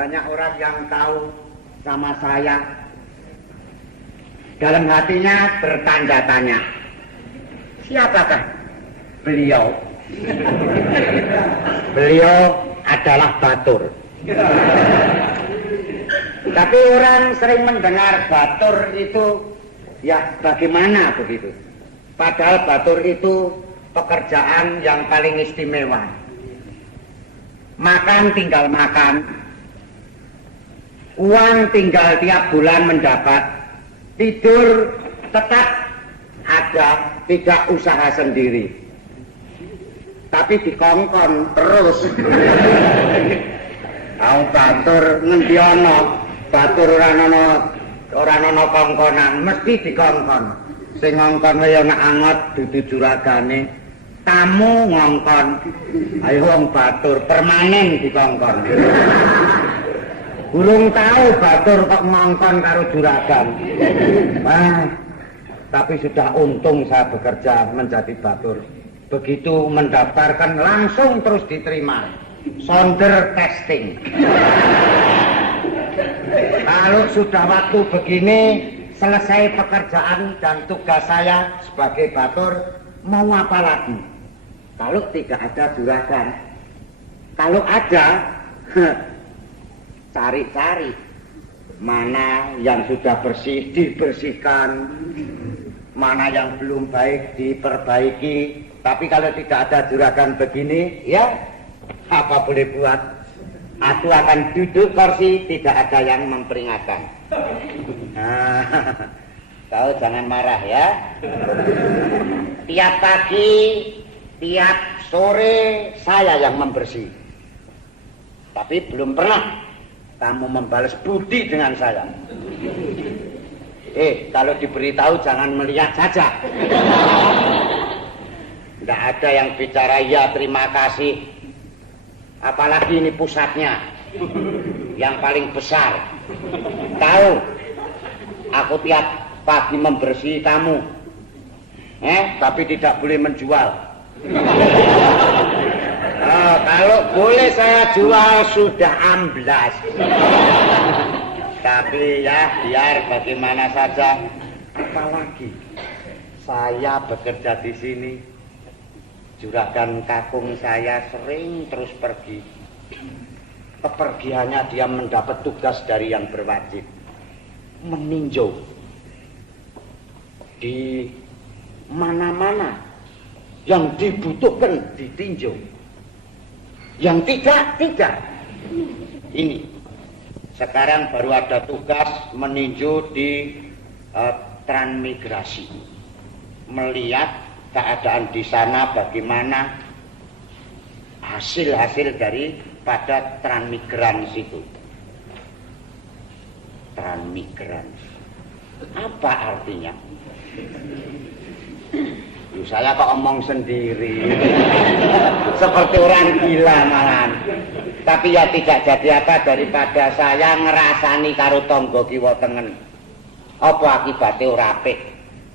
banyak orang yang tahu sama saya. Dalam hatinya bertanda tanya, siapakah beliau? Beliau adalah Batur. Tapi orang sering mendengar Batur itu, ya bagaimana begitu? Padahal Batur itu pekerjaan yang paling istimewa. Makan tinggal makan, uang tinggal tiap bulan mendapat, tidur tetap ada, tidak usaha sendiri. Tapi dikongkon terus. Aku Batur ngendi ana, Batur ora ana kongkonan, mesti dikongkon. Sing ngongkon ya nek anget dudu juragane, tamu ngongkon. Ayo wong Batur permanen dikongkon. Burung tahu Batur kok ngongkon karo juragan. Wah, tapi sudah untung saya bekerja menjadi Batur. Begitu mendaftarkan langsung terus diterima. Sonder testing. Kalau sudah waktu begini, selesai pekerjaan dan tugas saya sebagai Batur, mau apa lagi? Kalau tidak ada juragan, kalau ada, cari-cari mana yang sudah bersih dibersihkan, mana yang belum baik diperbaiki. Tapi kalau tidak ada juragan begini, ya apa boleh buat? Aku akan duduk kursi, tidak ada yang memperingatkan. Kau jangan marah ya. Tiap pagi, tiap sore saya yang membersih. Tapi belum pernah kamu membalas budi dengan saya. Kalau diberitahu jangan melihat saja. Tidak ada yang bicara ya terima kasih. Apalagi ini pusatnya yang paling besar. Tahu, aku tiap pagi membersih kamu, tapi tidak boleh menjual. Kalau boleh saya jual sudah amblas. Tapi ya biar bagaimana saja. Apalagi saya bekerja di sini. Juragan kakung saya sering terus pergi. Kepergiannya dia mendapat tugas dari yang berwajib. Meninjau. Di mana-mana yang dibutuhkan ditinjau. Yang tidak. Ini. Sekarang baru ada tugas meninjau di transmigrasi. Melihat keadaan di sana bagaimana hasil-hasil daripada transmigran situ. Transmigran. Apa artinya? Saya kok omong sendiri. Seperti orang gila malahan. Tapi ya tidak jadi apa daripada saya ngerasani karo tangga kiwa tengen. Apa akibatnya ora apik?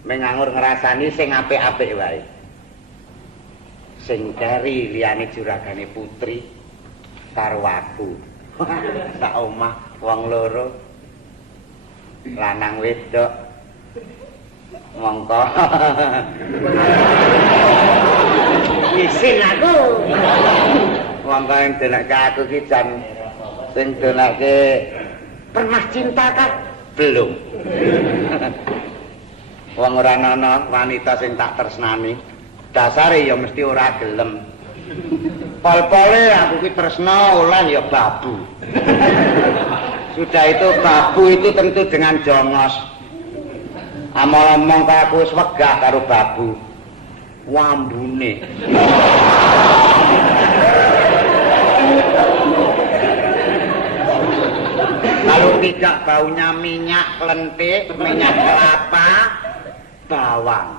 Mengangur ngerasani sing apik-apik wae. Sing dari liyane juragane putri karo aku. Sak omah wong loro. Lanang wedok. Mongko. Isin aku. Wong kang denekke aku ki jan sing denekke pernah cinta kah? Belum. Wong ora ana wanita sing tak tresnani. Dasare ya mesti ora gelem. Pol-pole aku ki tresna oleh ya babu. Sudah itu babu itu tentu dengan jongos. Amol-omong kaya aku wis wegah karo babu. Wambune. Kalau tidak baunya minyak lentik, minyak kelapa, bawang.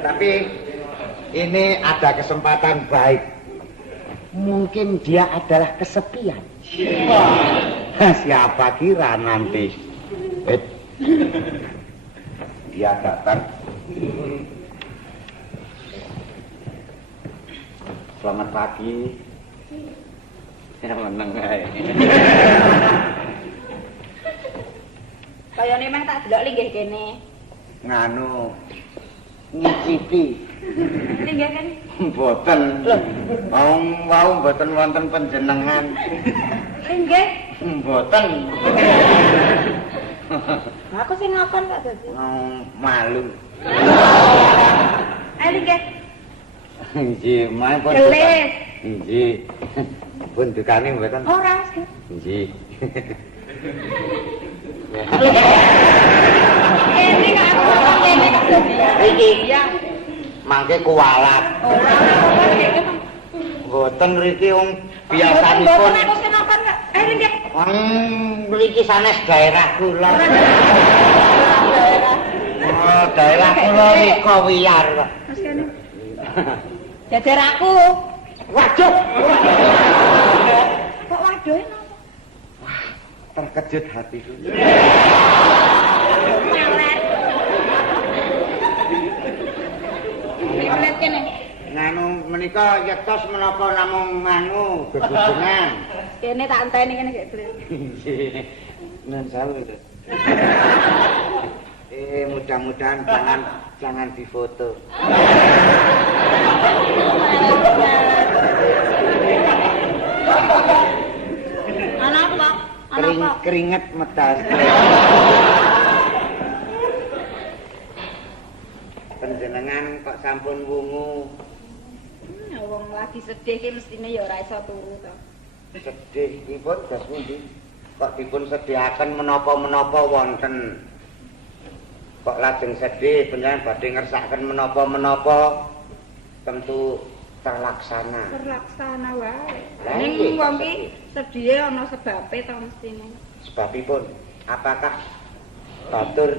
Tapi ini ada kesempatan baik. Mungkin dia adalah kesepian. Siapa kira nanti dia datang. Selamat pagi. Ya meneng ae. Kayane meh tak delok linggih kene. Nganu ngicipi. Linggih kene. Mboten. Wau mboten wonten panjenengan. Linggih. Mboten. Aku sing ngakon kok dadi. Malu. Ayo linggih. Nggih, mae pun. Gelis. Nggih. Pun dukane mboten. Ora wis. Nggih. Ini kok aku ngomong kene kok dadi. Iki Iya. mangke kuwalat. Ora apa kene. Mboten riki wong biasanipun. Aku sing ngakon kok. Ayo linggih. Mriki sanes daerah kula. Daerah. Oh, daerah kula nika wiyar. Mas kene. Jajar aku. Waduh. Kok waduhe napa? Terkejut hatiku. Malet. Malet kene. Nganu menika yetos menapa namung nganu gegudungan. Kene tak enteni kene gek Glen. Nun sawu. Mudah-mudahan jangan difoto. Ana apa? Ana apa? Keringet metas. Panjenengan kok sampun wungu. Wong lagi sedih ki mestine ya ora iso turu to. Sedih dipun gas pundi? Kok dipun sediaken menapa-menapa wonten. Kok lajeng sedih panjenengan badhe ngersakaken menapa-menapa tentu terlaksana. Terlaksana wae. Lah, Ning nggih, wong ki sedhihe ana sebabe to mestine. Sebabipun apakah Batur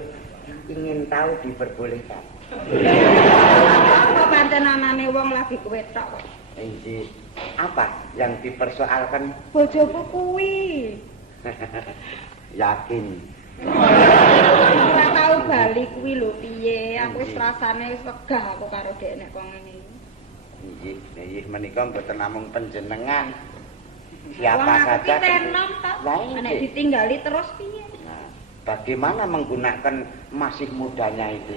ingin tahu diperbolehkan? Apa pancen anane wong lagi kowe tok kok. Inji, apa yang dipersoalkan? Bojoku kuwi. Yakin. Ora tau bali kuwi lho piye. Aku wis rasane wis wegah aku karo dhek nek kok ngene iki. Nggih menika mboten namung panjenengan. Siapa Wong aku saja. ki tenom tok. Lah, iya. Nek ditinggali terus piye? Nah, bagaimana menggunakan masih mudanya itu?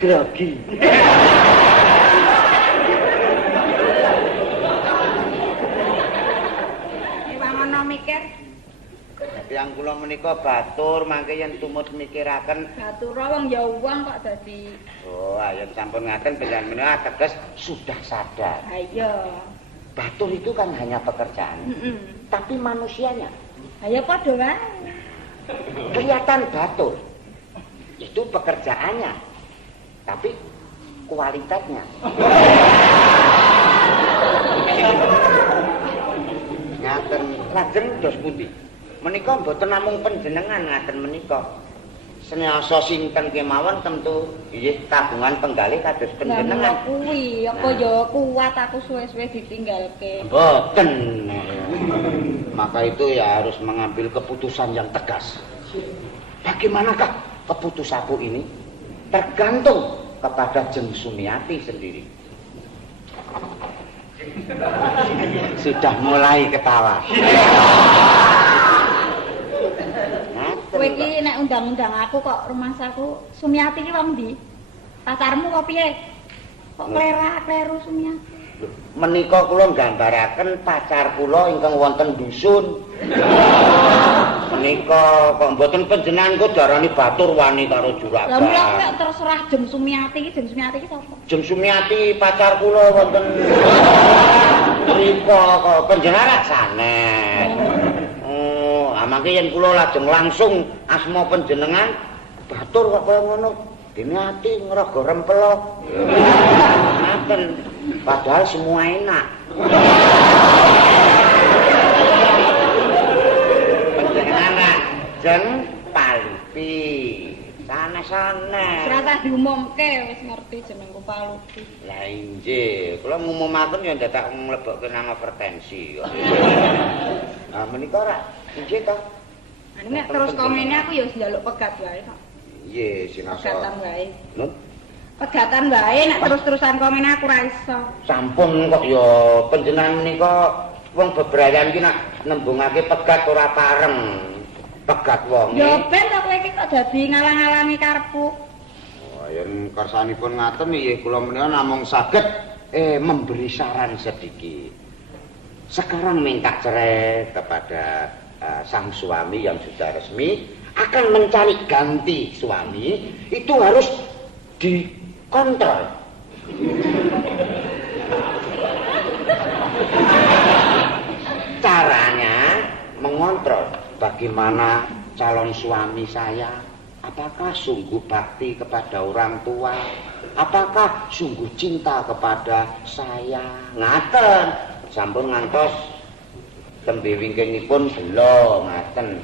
Grogi. Wangono mikir, Yang kula menika batur mangke yen tumut mikiraken. batura wong ya wong kok dadi. Oh, ayo sampun ngaten panjenengan menika teges sudah sadar. Ha iya. Batur itu kan hanya pekerjaan, Heeh. tapi manusianya Ha ya padha wae. kelihatan batur. Itu pekerjaannya, tapi kualitasnya. Ngaten lajeng dos pundi? Menika mboten namung panjenengan ngaten menika. Senasa sinten kemawon tentu nggih kagungan penggalih kados panjenengan. Lah kuwi apa ya kuat aku suwe-suwe ditinggalke. Mboten. Maka itu ya harus mengambil keputusan yang tegas. Bagaimanakah keputusanku ini? Tergantung kepada Jeng Sumiati sendiri. Sudah mulai ketawa. Kowe iki nek undang-undang aku kok rumahsaku Sumiati ki wong ndi? Pacarmu kok piye? Kok kleru Sumiati? Menika kula nggambaraken pacar kula ingkang wonten dusun. Menika kok mboten panjenengan kok darani batur wani karo juragan. Lah mula kok terserah Jeng Sumiati ki sapa? Jeng Sumiati pacar kula wonten mriku kok panjenengan sanes. Oh, amangke yen kula lajeng langsung asma panjenengan batur kok kaya ngono. Dene ati ngraga rempelo. Ngaten. Padahal semua enak. Panjenengan jeng Palupi. Sanes-sanes. Serata diumumke wis ngerti jenengku Palupi. Lah inggih, kula ngumumaken ya dadak mlebokke nang hipertensi kok. Nah menika ora inggih to. Nek terus komene aku ya njaluk pegat wae kok. Piye sinasa? Pegatan wae. Nun? Pegatan wae nek terus-terusan komen aku ora iso. Sampun kok ya panjenengan menika wong bebrayan iki nak nembungake pegat ora pareng. Pegat wong. Ya ben to kowe iki kok dadi ngalang-alangi karepku. Oh, yen kersanipun ngaten nggih kula menika namung saged memberi saran sedikit. Sekarang minta cerai kepada sang suami yang sudah resmi akan mencari ganti suami itu harus dikontrol. Caranya mengontrol bagaimana calon suami saya, apakah sungguh bakti kepada orang tua, apakah sungguh cinta kepada saya. Ngaten sampun ngantos tembe wingkingipun belo ngaten.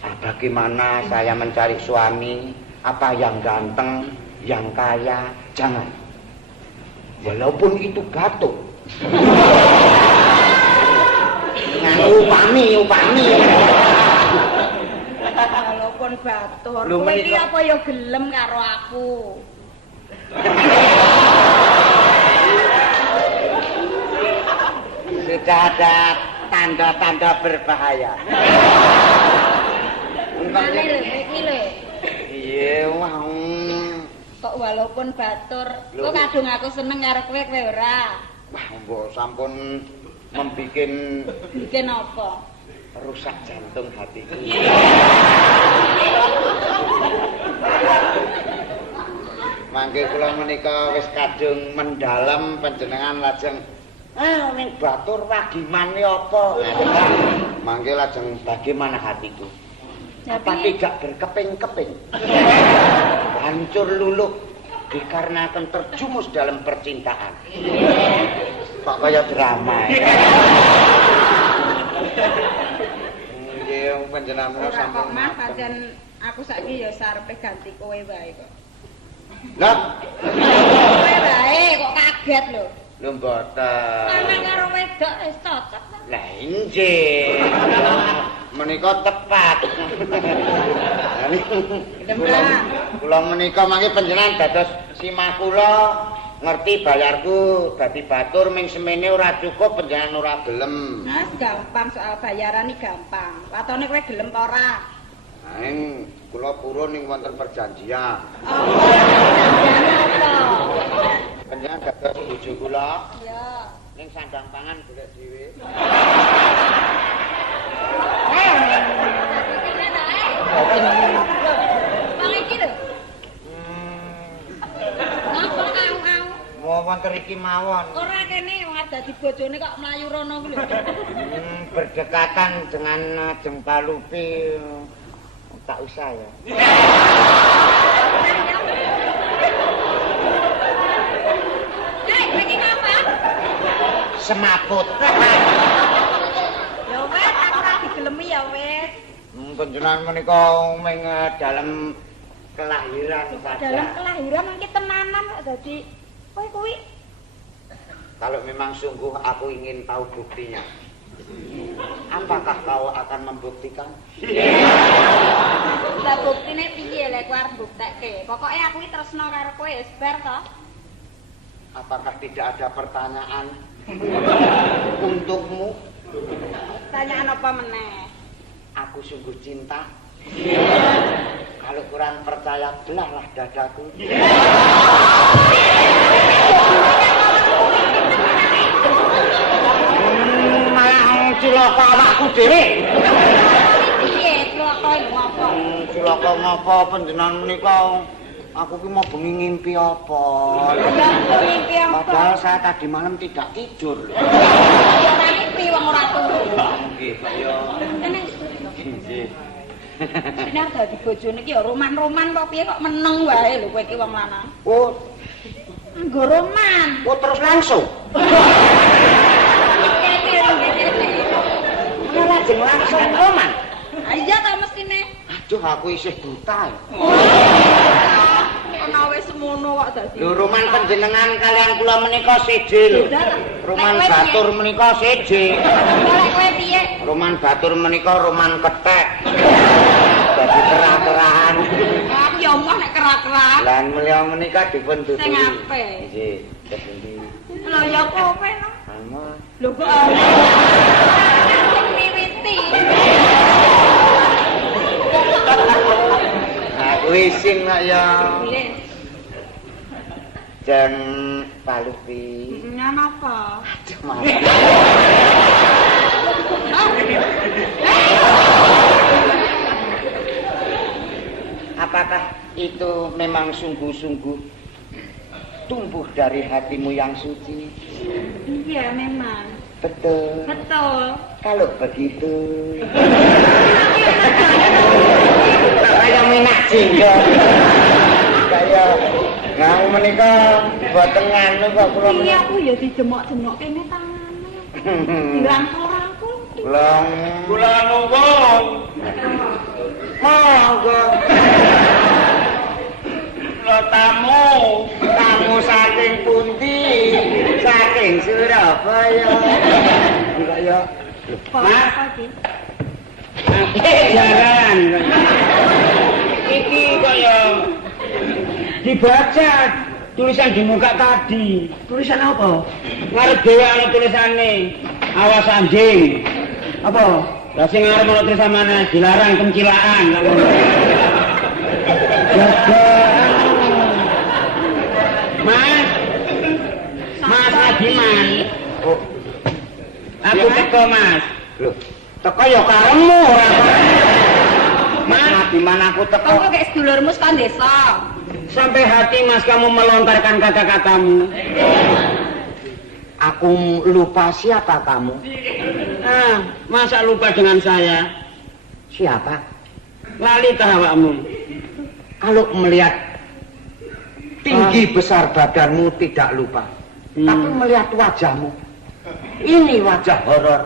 Bagaimana saya mencari suami, apa yang ganteng, yang kaya, jangan. Walaupun itu gatuk. Upami. Walaupun batur, kowe iki apa ya gelem karo aku. Sudah ada tanda-tanda berbahaya. Mane lho iki lho. Iya, wah. Kok walaupun batur, kok kadung aku seneng karo kowe ora. Wah, mbok sampun bikin apa? Rusak jantung hatiku. Mangke kula menika wis kadung mendalam panjenengan lajeng ning batur wagimane apa? Mangke lajeng bagaimana hatiku? Apa tidak berkeping-keping? Hancur luluh dikarenakan terjumus dalam percintaan. Kok kaya drama ya. Nggih panjenengan sampun Mas pancen aku saiki ya sarepe ganti kowe wae kok. Lah, Kowe wae kok kaget lho. lho mboten. Lanang karo wedok wis cocok. Lah injih. Menika tepat. Kula menika mangke panjenengan dados simah kula ngerti bayarku dadi batur ming semene ora cukup panjenengan ora gelem. Mas gampang soal bayaran iki gampang. Watone kowe gelem ta ora? Ning kula purun ning wonten perjanjian. Panjenengan dados bojo kula. Iya. Ning sandang pangan golek dhewe. Bang iki lho. Ngapa au-au? Wonten iki mawon. Ora kene wong dadi bojone kok mlayu rono kuwi lho. Berdekatan dengan Jempalupi tak usah ya. Hei, iki ngapa? Semaput. Ya wes, aku ora digelemi ya wes. Panjenengan menika ming dalam kelahiran saja. Dalam kelahiran mungkin tenanan kok dadi kowe kuwi. Kalau memang sungguh aku ingin tahu buktinya. Apakah kau akan membuktikan? Lah buktine piye lek kowe arep mbuktekke? Pokoke aku iki tresno karo kowe wis bar to. Apakah tidak ada pertanyaan untukmu? Pertanyaan apa meneh? Aku sungguh cinta. Kalau kurang percaya, belahlah dadaku. Malah cilaka awakku dhewe. Piye cilaka ngopo? Cilaka ngopo panjenengan menika? Aku ki mau bengi ngimpi apa? Ya mimpi apa? Padahal saya tadi malam tidak tidur. Ya ora mimpi wong ora turu. Nggih, ya. Kene Nggih. bener dadi bojone iki ya roman-roman kok piye kok meneng wae lho kowe iki wong lanang. Oh, Nggo roman. oh terus langsung. Ora lajeng langsung roman. Ah iya ta mestine. Aduh, aku isih buta. Ana wis semono kok dadi. Lho roman panjenengan kalian kula menika siji lho. Roman batur menika siji. Lek kowe piye? Roman batur menika roman kethek. Dadi terah-terahan. omah nek kerak-kerak. Lan melia menika dipun tuturi. Sing ape? Nggih, kepundi. Lho ya kowe no. Ama. Lho kok miwiti. Aku isin kok ya. Nggih. Jan palupi. Nyan apa? Apakah itu memang sungguh-sungguh tumbuh dari hatimu yang suci? Iya memang. Betul. Betul. Kalau begitu kayak minat jingga kayak ngau menikah boten nganu kok kula Iya aku ya dijemok-jemok kene tangane. Dirangkul-rangkul. kula nuwun monggo kula tamu saking pundi saking Surabaya enggak ya Mas jalan iki kaya dibaca tulisan di muka tadi. Tulisan apa? Ngarep dhewe ana tulisane awas anjing. Apa? Lah sing ngarep ana tulisan mana dilarang kencilaan. Mas Adiman. Oh. Aku teko Mas. Loh, teko ya karemu ora. Mas Adiman aku teko. Kamu kayak sedulurmu sekan desa. Sampai hati Mas kamu melontarkan kata-katamu. Aku lupa siapa kamu? Masa lupa dengan saya? Siapa? Lali awakmu. Kalau melihat tinggi besar badanmu tidak lupa. Tapi melihat wajahmu. Ini wajah horor.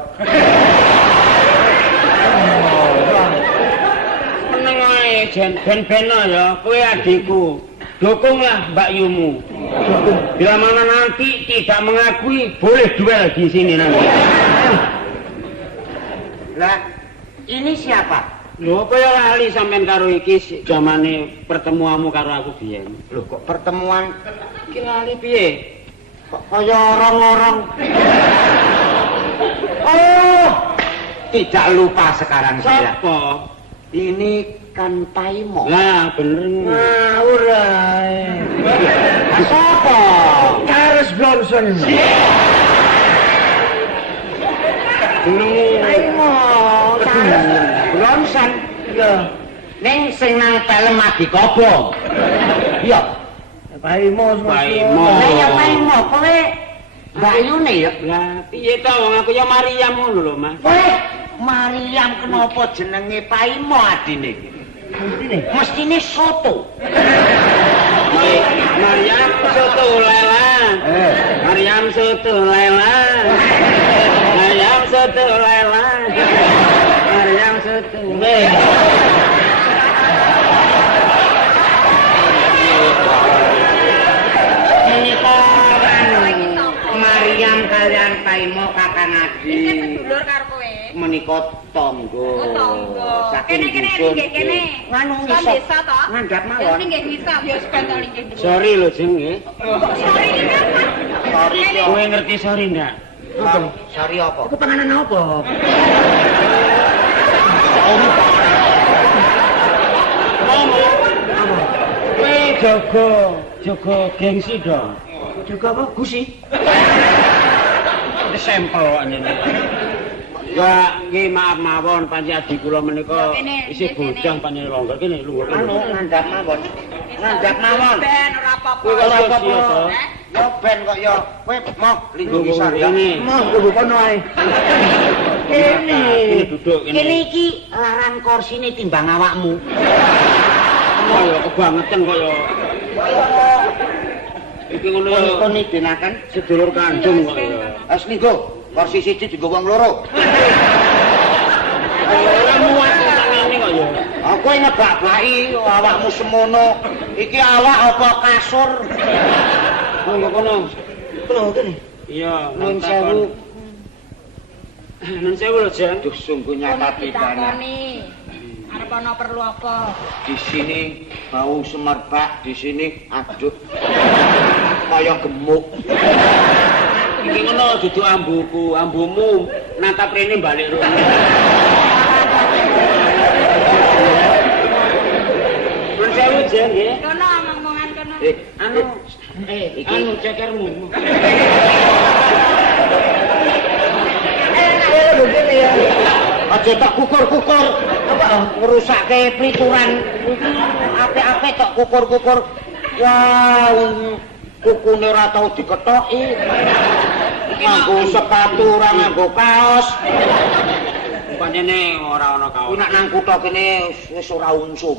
Meneng ae ben-beno ya, kowe adikku. Dukunglah Mbak Yumu. Bila mana nanti tidak mengakui, boleh duel di sini nanti. Lah, ini siapa? Lho, kaya lali sampean karo iki zamane pertemuanmu karo aku biyen. Lho, kok pertemuan iki lali piye? Kok kaya orang-orang. Oh, tidak lupa sekarang saya. Siapa? Ini kan Paimo. Lah, bener. Ngawur ae. Siapa? Charles Bronson. Paimo. Bronson. Iya. Ning sing nang film Adi Kobo. Iya. Paimo. Paimo. Lah ya Paimo, kowe Bayune ya. Lah piye to wong aku ya Mariam ngono lho, Mas. Mariam kenapa jenenge Paimo adine? Mestine soto. Mariam soto lela. Mariam soto lela. Mariam soto lela. Mariam soto. Mariam kalian Paimo kakang Adi. Iki sedulur karo kowe. Menika tangga. Tangga. Saking Kene dusun. kene. Nganu Kan ngisor. desa to? Ngandhap mawon. Nggih bisa ya sepeda linggih. Sorry lho Jeng nggih. Sorry iki kan. Sorry yo. Kowe ngerti sorry ndak? Apa? Sorry apa? Iku panganan apa? Sorry Pak. Kowe jaga gengsi dong. Jaga apa? Gusi. Sampel anjene. Ya, nggih maaf mawon panjenengan adi kula menika isih bocah panjenengan longgar kene lungguh. Anu ngandhap mawon. Ngandhap mawon. Ben ora apa-apa. Ora apa-apa. Yo ben kok yo. Kowe mau linggo bisa ya. Mau lungguh kono ae. Kene. Kene duduk kene. Kene iki larang korsine timbang awakmu. Oh ya kebangetan kok yo. Iki ngono kok nidinaken sedulur kandung kok ya. Asli go, kursi siji dienggo wong loro. Ora muat ngene kok ya. Aku ngebak-baki awakmu semono. Iki awak apa kasur? Ngono kono. Kono kene. Iya, nun sewu. Nun sewu lho, Jan. Duh sungguh nyata tibane. Arep Arep ana perlu apa? Di sini bau semerbak, di sini aduh. Kaya gemuk. Iki ngono dudu ambuku, ambumu natap rene balik rumah. Nun sewu jen nggih. Kono omong-omongan kono. Anu cekermu. Aja tak kukur-kukur. Apa ngerusakke plituran. Apik-apik tok kukur-kukur. Wah, kukune ora tau diketoki. Nganggo sepatu, ora nganggo kaos. Pancene ora ana kaos. Ku nek nang kutha kene wis ora unsum.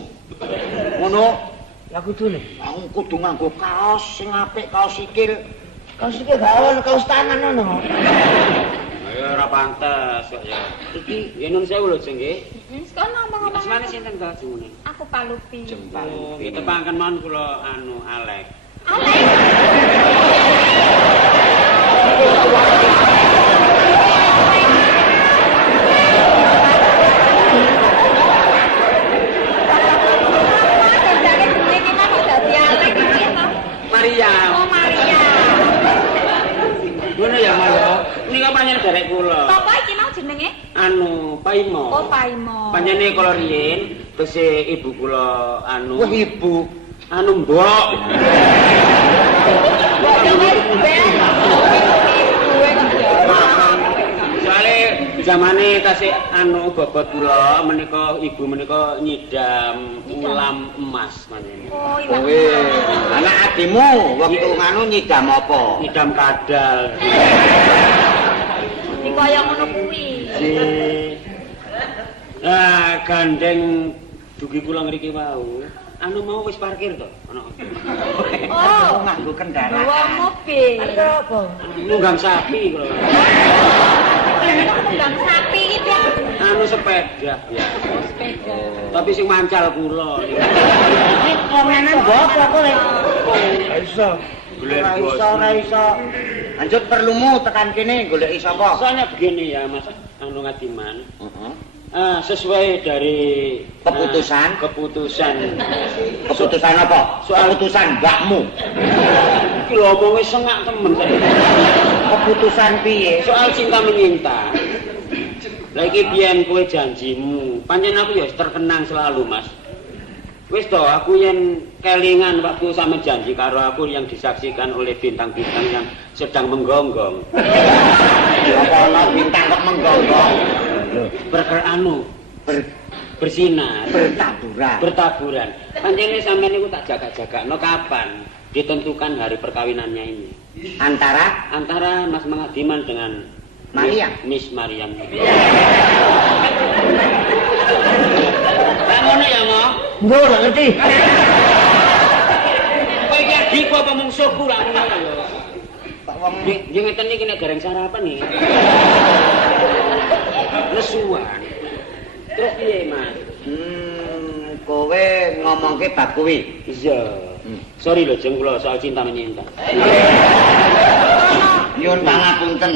Ngono, Lah kudune. aku kudu nganggo kaos sing apik, kaos sikil. Kaos iki gak ono kaos tangan ono. Ya ora pantes kok ya. Iki ya nun sewu lho Jeng nggih. Kono omong-omongan. Asmane sinten to jengune? Aku Palupi. Oh, kita pangken mawon kula anu Alek. Maria. Oh, Maria. Ngono ya, Mas ya. Nika panjenengan derek kula. Apa iki mau jenenge? Anu, Paimo. Oh, Paimo. Panjenengan kula riyin tesih ibu kula anu. Wah, ibu. Anu mbok. Soale zamane tasih anu bobot kula menika ibu menika nyidam ulam emas panjenengan. Oh, Kowe anak adimu waktu nganu nyidam apa? Nyidam kadal. Iki kaya ngono kuwi. Ah, gandeng dugi kula ngriki wau. Anu mau wis parkir to, ana. Oh, Nganggo kendaraan. bawa mobil. Nunggang sapi kula. Nunggang sapi iki ya. Anu sepeda ya. Sepeda. Tapi sing mancal kula. Iki komenan mbok apa kowe? Ora iso. Ora iso. Lanjut perlumu tekan kene goleki sapa? Soalnya begini ya Mas, anu ngadiman. Heeh. Sesuai dari Keputusan? keputusan apa? Soal- Keputusan mbakmu. iki lho omong wis sengak temen saya. Keputusan piye? Soal cinta menyinta. Lah iki biyen kowe janjimu. Pancen aku ya terkenang selalu, Mas. Wis to, aku yen kelingan waktu sama janji karo aku yang disaksikan oleh bintang-bintang yang sedang menggonggong. Apa ana bintang kok menggonggong? Bersinar, Bertaburan. bertaburan. Pancene sampeyan niku tak jaga-jagakno kapan ditentukan hari perkawinannya ini. Antara Mas Mangadiman dengan Mariam. Miss Mariam. Lah ngono ya, Mo? Nggo ora ngerti. Kowe iki adikku apa mungsuhku lah ngono lho. Pak wong Nggih ngeten iki nek gareng sarapan nih. Lesuan. Terus piye, Mas? kowe ngomongke bab kuwi. Iya. Sorry lho Jeng kula soal cinta menyinta. Nyuwun pangapunten.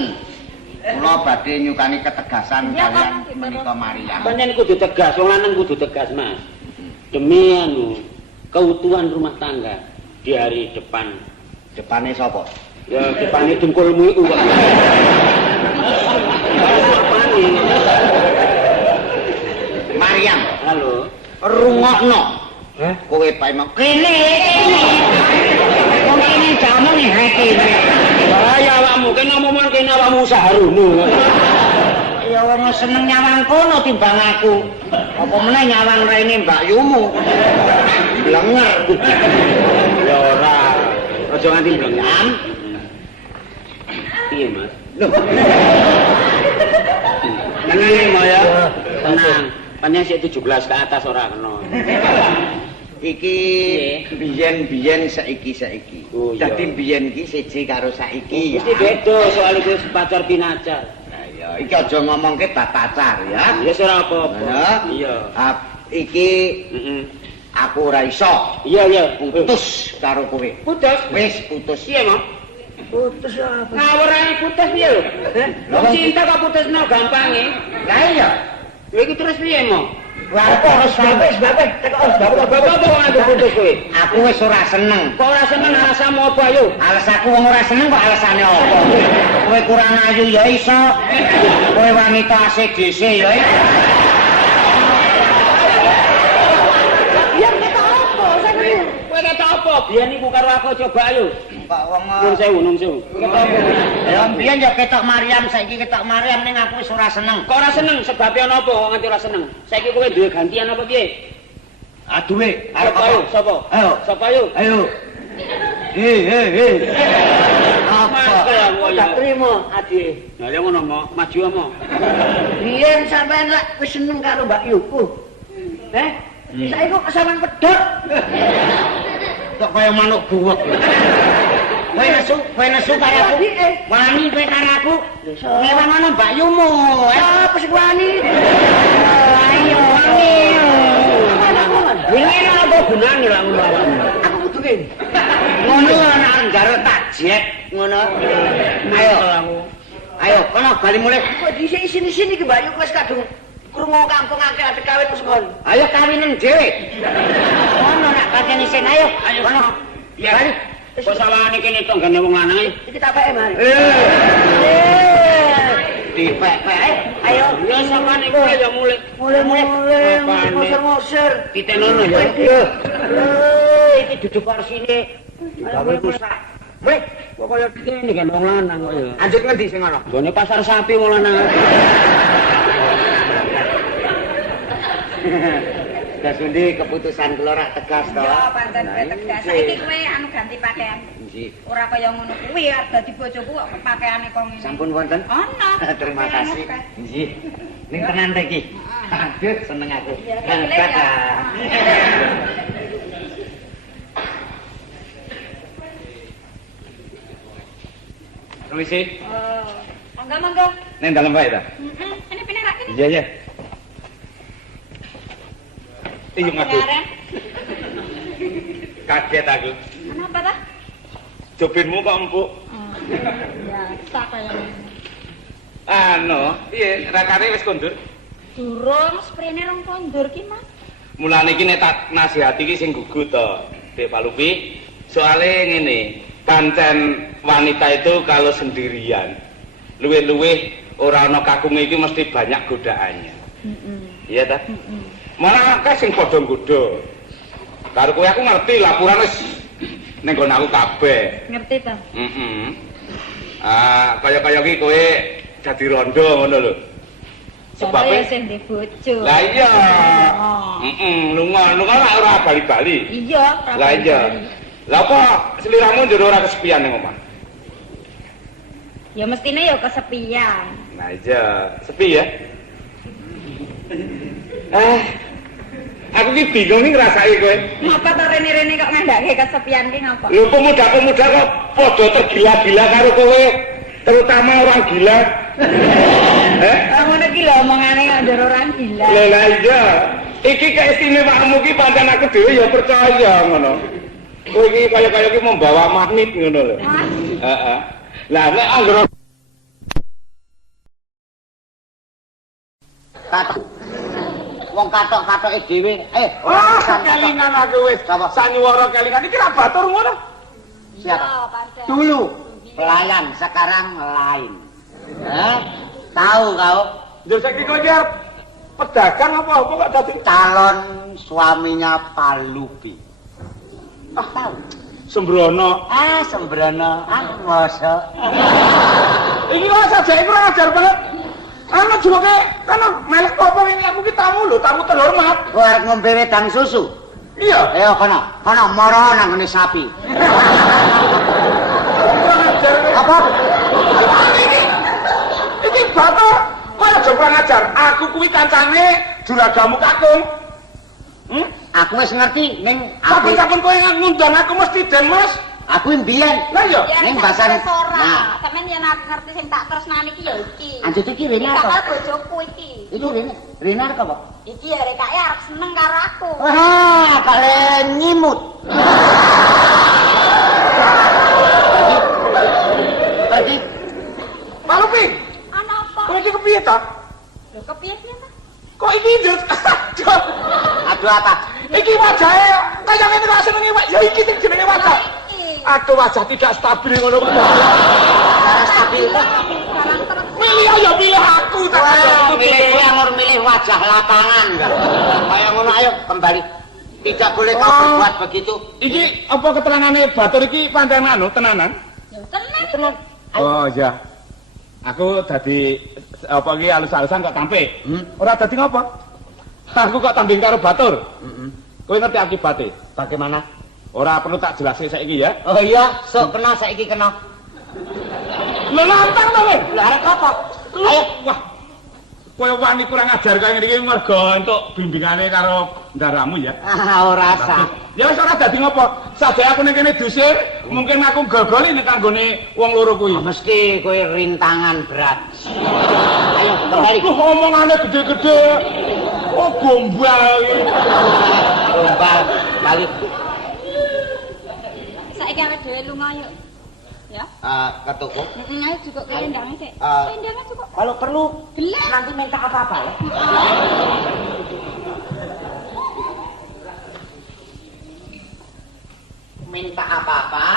Kula badhe nyukani ketegasan kalian menika Maria. Pancen kudu tegas, wong lanang kudu tegas, Mas. Demi keutuhan rumah tangga di hari depan. Depane sapa? Ya depane dengkulmu iku kok. Mariam, Halo. rungokno. Kowe pae mau kene. Wong kene jamu nih hati. Ya awakmu kene ngomong kene awakmu saharumu. Ya wong seneng nyawang kono timbang aku. Apa meneh nyawang rene Mbak Yumu. Blenger. Ya ora. Aja nganti blengam. Iya, Mas. Loh, Tenang ya, Maya. Tenang. Panjang sih 17 ke atas ora kena. iki biyen saiki. Oh, iya. Dadi biyen iki siji karo saiki. Mesti beda soal itu pacar pinacar. Nah, ya, iki aja ngomongke bab pacar ya. Ya ora apa-apa. Nah, Iya. Iki Heeh. aku ora iso Iya. putus karo kowe. Putus. Wis putus. Iya, Mas. Putus apa? Ngawur ae putus piye lho? Wong cinta kok putusno gampange. Lah iya. Lha iki terus piye, Mo? Bapak. Bapak ngandel putus kowe. Aku wis ora seneng. Kok ora seneng alasanmu apa ayo? Alasanku wong ora seneng kok alasane apa? Kowe kurang ayu ya iso. Kowe wanita ACDC ya iso. Ya kita apa sampe? Kowe ketok apa? Biyen niku karo aku coba ayo. Kok wong Nun sewu. Ketok apa? ya biyen ya ketok Maryam, saiki ketok Maryam ning aku wis ora seneng. Kok ora seneng? Sebabnya ana apa kok nganti ora seneng? Saiki kowe duwe gantian apa piye? Aduwe, Arep ayo, sapa? Ayo. Sapa ayo? Ayo. Apa? Tak trimo adike. Lah ya ngono mo, maju mo. Biyen sampean lak wis seneng karo Mbak Yuku. Saiki kok kesawan pedhot. Kok kaya manuk buwek. Kowe nesu karo aku. Wani kowe karo aku. Lewat ngono Mbak Yumu. Apa sing wani? Ayo wani. Wingi apa gunane lak ngono awakmu? Aku kudu kene. Ngono ana garuk tak jet ngono. Ayo, kono bali mulih. Kok dhisik sini ki Mbak Yu wis kadung krungu kampung akeh ade kawin wis kon. Ayo kawinen dhewe. Ono nak kakene isin ayo. Kono. Ya bali. Kok sawane kene tok gane wong lanang Iki tak peke mari. Dipek-pek. Ayo, ya sampean iku ya mulih. mulai. Ngusir-ngusir. Ditenono ya. Iki duduk korsine. Gawe rusak. Mulai. Kok kaya kene kan wong lanang kok ya. Lanjut ngendi sing ngono? Gone pasar sapi wong lanang. Dasundi keputusan kula rak tegas to. Ya pancen tegas. Saiki kowe anu ganti pakaian. Nggih. Ora kaya ngono kuwi arep dadi bojoku kok pakaiane kok ngene. Sampun wonten? Ono. Terima kasih. Nggih. Ning tenan ta iki. Aduh, seneng aku. Ya, ya. Permisi. Monggo. Ning dalem wae ta? Ini penerak ini. Iya. Iya ngaku. Kaget aku. Kenapa ta? Jobinmu kok empuk. Ya, tak kaya ngene. Anu, piye rakane wis kondur? Durung sprene rong kondur ki, Mas. Mulane iki nek tak nasihati iki sing gugu to, Dek Palupi. Soale ngene, pancen wanita itu kalau sendirian, luwih-luwih ora ana kakunge iki mesti banyak godaannya. Iya ta? Malah akeh sing padha nggodha. Karo kowe aku ngerti laporan wis ning nggon aku kabeh. Ngerti ta? Kaya-kaya iki kowe dadi rondo ngono lho. Sebab sing ndek bojo. Lah iya. Lunga lah ora bali-bali. Iya, Lah iya. Lah apa seliramu njero ora kesepian ning omah? Ya mestine ya kesepian. Nah iya, sepi ya. Aku ki bingung nih ngrasake kowe. Ngapa to rene-rene kok ngandake kesepian ki ngapa? Lho pemuda-pemuda kok padha tergila-gila karo kowe, terutama orang gila. Ngono ki lho omongane kok njero orang gila. Lho lah iya. Iki keistimewaanmu ki pancen aku dhewe ya percaya ngono. Kowe iki kaya-kaya ki membawa magnet ngono lho. Heeh. Lah nek anggere katok. Wong katok-katoke dhewe. Kelingan aku wis. Sanyuwara kelingan iki ra batur ngono. Siapa? Dulu pelayan, sekarang lain. Tahu kau? Yo saiki kowe iki pedagang apa kok dadi calon suaminya Palupi. Tahu. Sembrono. Sembrono. Mosok. Iki kok sajake kurang ajar banget. Ana juluke kan melek apa ini aku ki tamu lho, tamu terhormat. Kowe arep ngombe wedang susu? Iya. Ayo kono moro nang ngene sapi. Apa? Iki bapak kok aja kurang ajar. Aku kuwi kancane juragamu Kakung. Aku wis ngerti ning kapan-kapan kowe ngundang aku mesti den Mas. Aku mbiyen. Lah iya, ning basan. Nah, sampeyan yen aku ngerti sing tak tresnani ki ya iki. Anjut iki Rina to. Kakak bojoku iki. Iki Rina apa? Iki ya rekake arep seneng karo aku. Wah, kalian nyimut. Lagi. Palupi. Ana apa? Kok iki kepiye ta? Lho kepiye ta? Kok iki njur rata. Iki wajahe kaya ngene kok senenge Pak. Ya iki sing jenenge wajah. Aduh wajah tidak stabil ngono Pak. Stabil. Milih ayo milih aku tak Milih anggur milih wajah lapangan. Kaya ngono ayo kembali. Tidak boleh kau berbuat begitu. Iki apa keterangane Batur iki pancen anu tenanan? Ya tenan. Oh iya. Aku dadi apa iki alus-alusan kok tampe. Ora dadi ngopo? Aku kok tanding karo Batur. Kowe ngerti akibate? Bagaimana? Ora perlu tak jelaske saiki ya. Oh iya, sok kena saiki kena. Lho lantang to kowe. Lah arep apa? Ayo wah. Kowe wani kurang ajar kaya ngene iki mergo entuk bimbingane karo ndaramu ya. Ah ora sah. Ya wis ora dadi ngopo. Sadhe aku ning kene dusir, mungkin aku gogoli nek kanggone wong loro kuwi. Mesti kowe rintangan berat. Ayo kembali. Omongane gede-gede. Oh gombal iki. Gombal balik. Saiki awake dhewe lunga yuk. Ya. Ke toko. Ayo juga ke lendange sik. Ah. Lendange cukup. Kalau perlu Gelas. nanti minta apa-apa ya. Minta apa-apa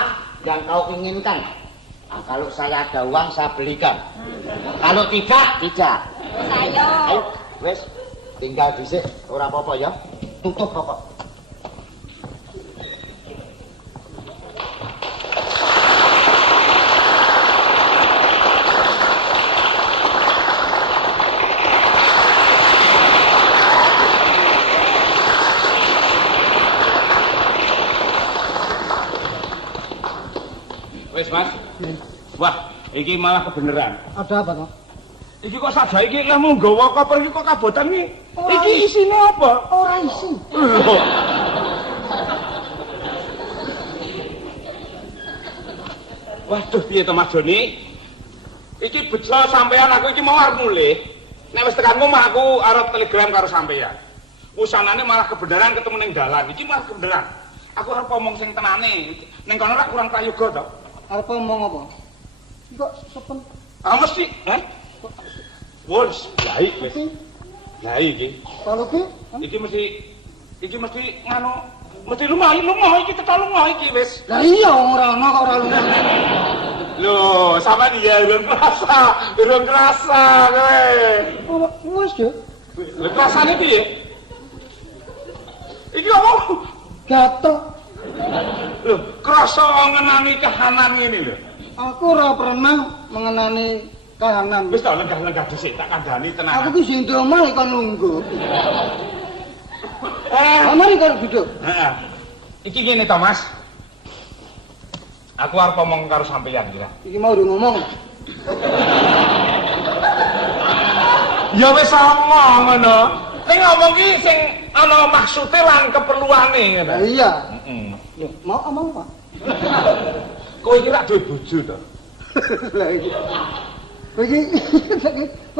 yang kau inginkan. Nah, kalau saya ada uang saya belikan. Kalau tidak. Ayo. Ayo, wes tinggal dhisik ora apa-apa ya. Tutup pokok. Wis Mas. Wah, iki malah kebenaran. Ada apa toh? Iki kok sadaya iki lemu nggawa koper iki kok kabotan iki. Iki isine apa? Ora isi. Lho. Waduh piye to Mas Joni? Iki bejo sampean aku iki mau arep mulih. Nek wis tekan omah aku arep telegram karo sampean. Usanane malah kebenaran ketemu ning dalan. Iki malah kebenaran. Aku arep ngomong sing tenane. Ning kono ora kurang prayoga to. Arep ngomong apa? Kok sepen Ah mesti, Wes, lah iki wis. iki? Lah iki. Kalau ki? Iki mesti nganu, mesti lumah iki tekan lumah iki wis. Lah iya ora ono kok ora lunga. Loh, sama dia belum kerasa kowe. Oh, wis yo. Lha rasane piye? Iki apa? Gatel. Loh, krasa ngenani kahanan ngene lho. Aku ora pernah mengenani kahanan. Wis tak lenggah-lenggah dhisik tak kandhani tenan. Aku ki sing di omah iku nunggu. Mari karo duduk. Heeh. Iki ngene to, Mas. Aku arep ngomong karo sampeyan kira. Iki mau ngomong. Ya wis ngomong ngono. Ning ngomong ki sing ana maksude lan keperluane ngono. Lah iya. Heeh. Yo, mau omong apa? Kowe iki rak duwe bojo to? Lah iki. Kowe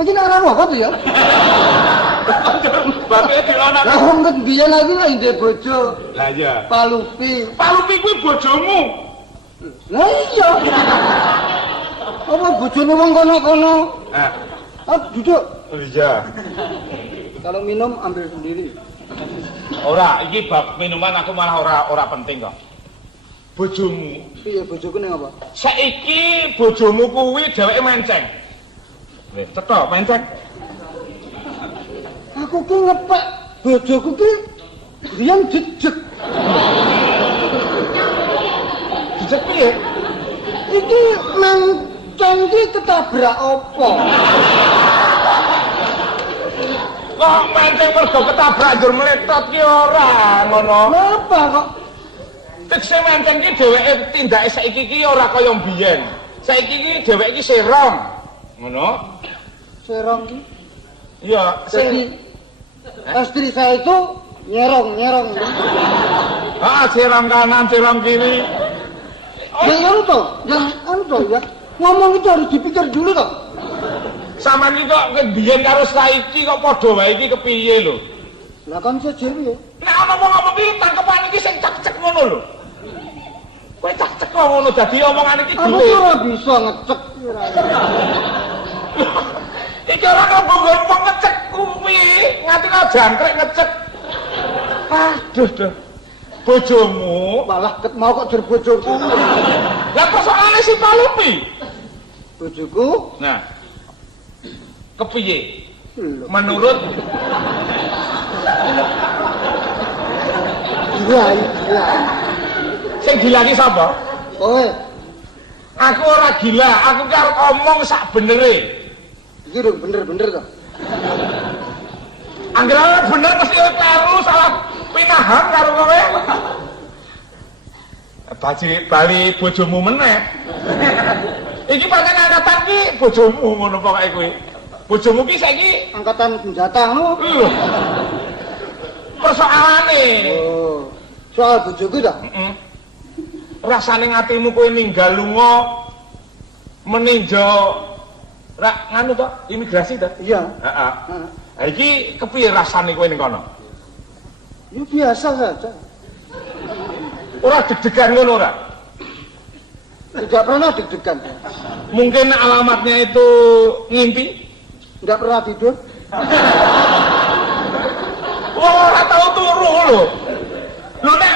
iki ora apa to ya? Bapak dilono. Lah wong ket biyen aku lak ndek bojo. Lah iya. Palupi. Palupi kuwi bojomu. Lah iya. Apa bojone wong kono-kono? Duduk. Iya. Kalau minum ambil sendiri. Ora, iki bab minuman aku malah ora penting kok. Bojomu. Piye bojoku ning apa? Saiki bojomu kuwi dheweke menceng. Wis, cetha menceng. Aku ki ngepek bojoku ki riyen jejeg. Jejeg piye? Iki menceng ki ketabrak apa? Kok menceng mergo ketabrak njur meletot ki ora ngono. Napa kok? Tekse menceng ki dheweke tindake saiki ki ora kaya mbiyen. Saiki ki dheweke ki serong. Ngono. Serong ki. Iya, Jadi istri saya itu nyerong. serong kanan, serong kiri. Yang anu toh ya. Ngomong itu harus dipikir dulu toh. Sampeyan iki kok mbiyen karo saiki kok padha wae iki kepiye lho? Lah kan sejewe ya. Nek ana ngomong iki tangkepan iki sing cek-cek ngono lho. Kowe cek-cek kok ngono dadi omongan iki Aku dhewe. ora bisa ngecek. Iki ora kok ngomong ngecek kuwi, nganti kok jangkrik ngecek. Aduh, duh. Bojomu Malah ket mau kok jer bojoku. lah persoalane si Palupi. Bojoku? Nah. Kepiye? Lho. Menurut Gila. sing gila ki sapa? Kowe, Aku ora gila, aku ki arep omong sak benere. iki lho bener-bener to. Angger bener mesti kleru salah pinahan karo kowe. Bali bojomu meneh. Iki pancen angkatan ki bojomu ngono pokoke kowe. Bojomu ki saiki Angkatan senjata ngono. lho. Persoalane. Oh, soal bojoku ta? Heeh. Rasane ngatimu kowe ninggal lunga meninjau rak nganu to, imigrasi to? Iya. Heeh. Heeh. Ha iki kepiye rasane kowe ning kono? Ya biasa saja. Ora deg-degan ngono ora? Tidak pernah deg-degan. Mungkin alamatnya itu ngimpi? Tidak pernah tidur. Wah, ora tau turu lho. Lho nek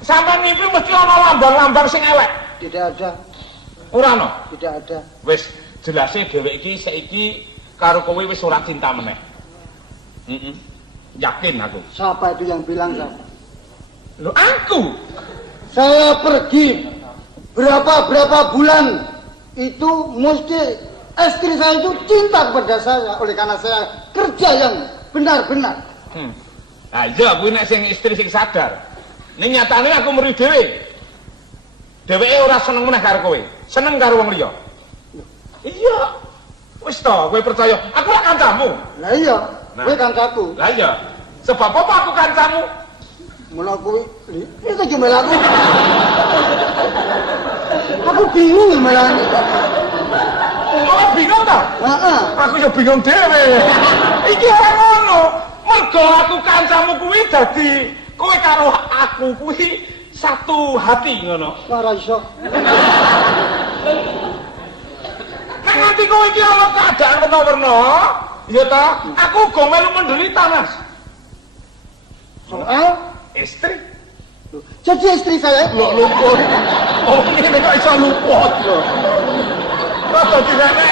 sampean ngimpi mesti ana lambang-lambang sing elek. Tidak ada. Ora ana. Tidak ada. Wis jelase dhewek iki saiki karo kowe wis ora cinta meneh. Heeh. Yakin aku. Siapa itu yang bilang siapa? Lho aku. Saya pergi berapa bulan itu mesti istri saya itu cinta kepada saya oleh karena saya kerja yang benar-benar. Nah iya kuwi nek sing istri sing sadar. Ning nyatane aku meri dhewe. Dheweke ora seneng meneh karo kowe. Seneng karo wong liya. Iya. Wis to, kowe percaya. Aku lak kancamu. Lah iya, Nah. kowe kancaku. Lah iya. Sebab apa aku kancamu? Mula kowe itu cuma aku. Aku bingung malah. Kok bingung ta? Heeh. Aku ya bingung dhewe. Iki ora ngono. Mergo aku kancamu kuwi dadi kowe karo aku kuwi satu hati ngono. Ora iso. Nek nganti kowe iki ana keadaan werna-werna, ya ta, aku uga melu menderita, Mas. Soal Istri jadi istri saya itu luput. Oh, ini kok iso luput lho. Kok direne.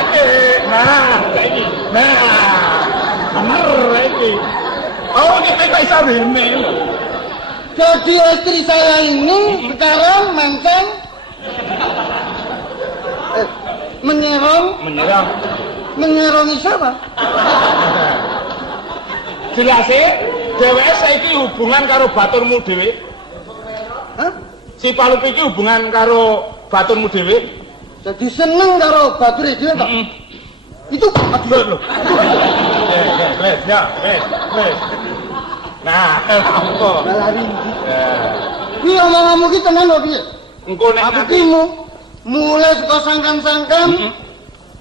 Nah, iki. Nah. Bener iki. Oh, ini kok iso rene lho. jadi istri saya ini sekarang menceng menyerang siapa? Jelase dheweke saiki hubungan karo baturmu dhewe. Hah? Si Palupi iki hubungan karo baturmu dhewe. Jadi seneng karo bature dhewe to. Itu Aduh lho. Wes. Nah, apa? malah ringgi. Kuwi omonganmu ki tenan lho piye? Engko nek Aku ki mulai saka sangkan-sangkan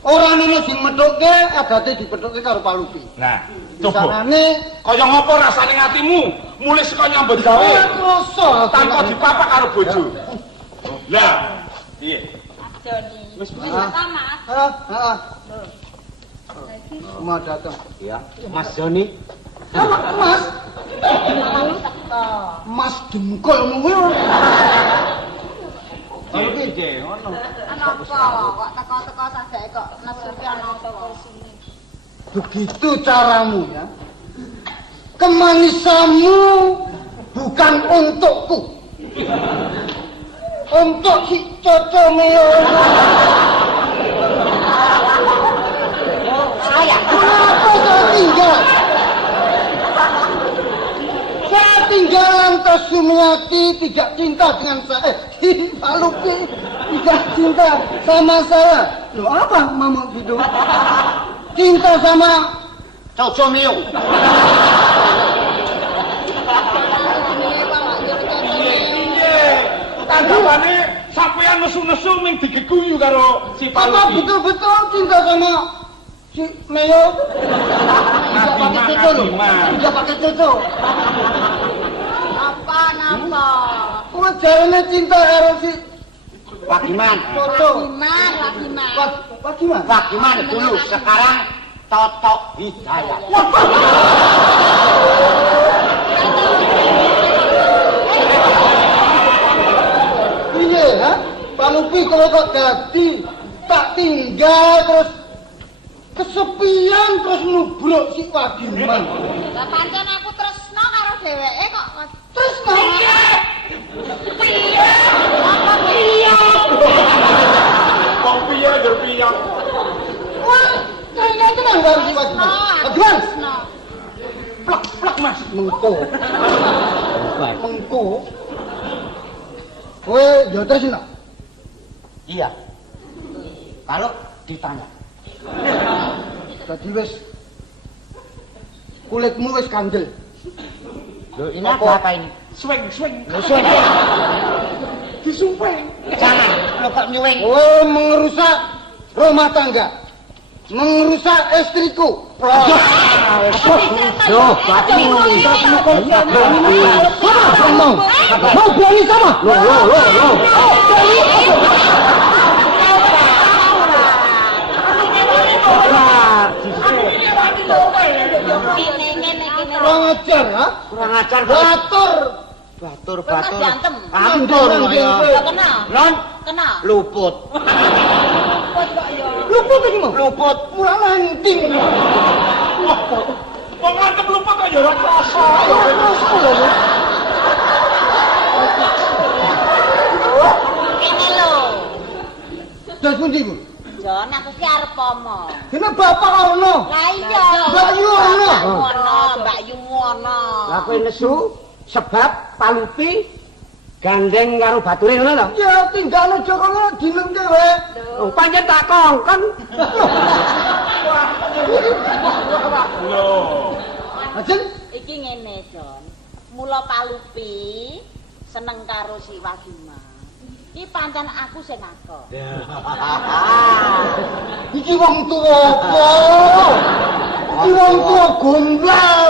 ora ono sing medhoke adate dipedhoke karo Palupi. Nah, coba. Carane Kaya ngopo rasane atimu mulai saka nyambut gawe ora krasa tanpa dipapak karo bojo. Lah, piye? Joni. Wis Wis ta, Mas. Heeh. Mau datang. Ya, Mas Joni. Mas. Mas dengkulmu kuwi. Piye ngono? Ana apa kok teko-teko sadake kok nesuki ana apa sini. Begitu caramu ya. Kemanisanmu bukan untukku. Untuk si Coco Meo. Saya Kenapa saya tinggal? Saya tinggal lantas Sumiati tidak cinta dengan saya. Pak Lupi tidak cinta sama saya. Loh apa mama gitu? Cinta sama Coco Meo. Tanggapane sampean nesu-nesu ming digeguyu karo si Apa Palupi. betul-betul cinta sama si Meo? Tidak pakai cucu loh. Tidak pakai cucu. apa napa? Kok jarane cinta karo si Pak Giman. Coco? Lagiman. Pak gimana? Pak Giman dulu, sekarang Totok Hidayat. Lupi kowe kok dadi tak tinggal terus kesepian terus nubruk si Wadiman. Lah pancen aku tresno karo dheweke kok. Tresno. Piye? Apa piye? Kok piye ndur piye? Wah, kayaknya tenang karo si Wadiman. Agran. Plak Mas. Mengko. Mengko. Kowe jotos sih, Nak? Iya. Kalau ditanya. Dadi wis kulitmu wis kandel. Loh, ini ada apa ini? Swing. Disumpah. Jangan, lo kok nyuwing. Kowe mengerusak rumah tangga. Mengerusak istriku. Loh, berarti Mau berani sama? Loh. Kurang ajar, ha? Kurang ajar. Batur. Berantem. Atur ya. Kena. Non Kena. luput. Luput iki mau. Luput. Murah nanting. Kok ngantem lupa kok ya ora krasa. Ini lho. Dan pundi Bu? Jon aku ki arep omong. Kena bapak ono. Lah iya. Mbak Yu ono. Mbak Yu ono. Lah kowe nesu sebab Palupi gandeng karo bature ngono lho. Ya tinggal Joko ngono dinengke wae. Oh, pancen tak kongkon. Loh. Ajeng Iki ngene, Jon. Mula Palupi seneng karo si Wagima. Iki pancen aku sing ngakon. iki wong tuwa apa? Iki wong tuwa gombal.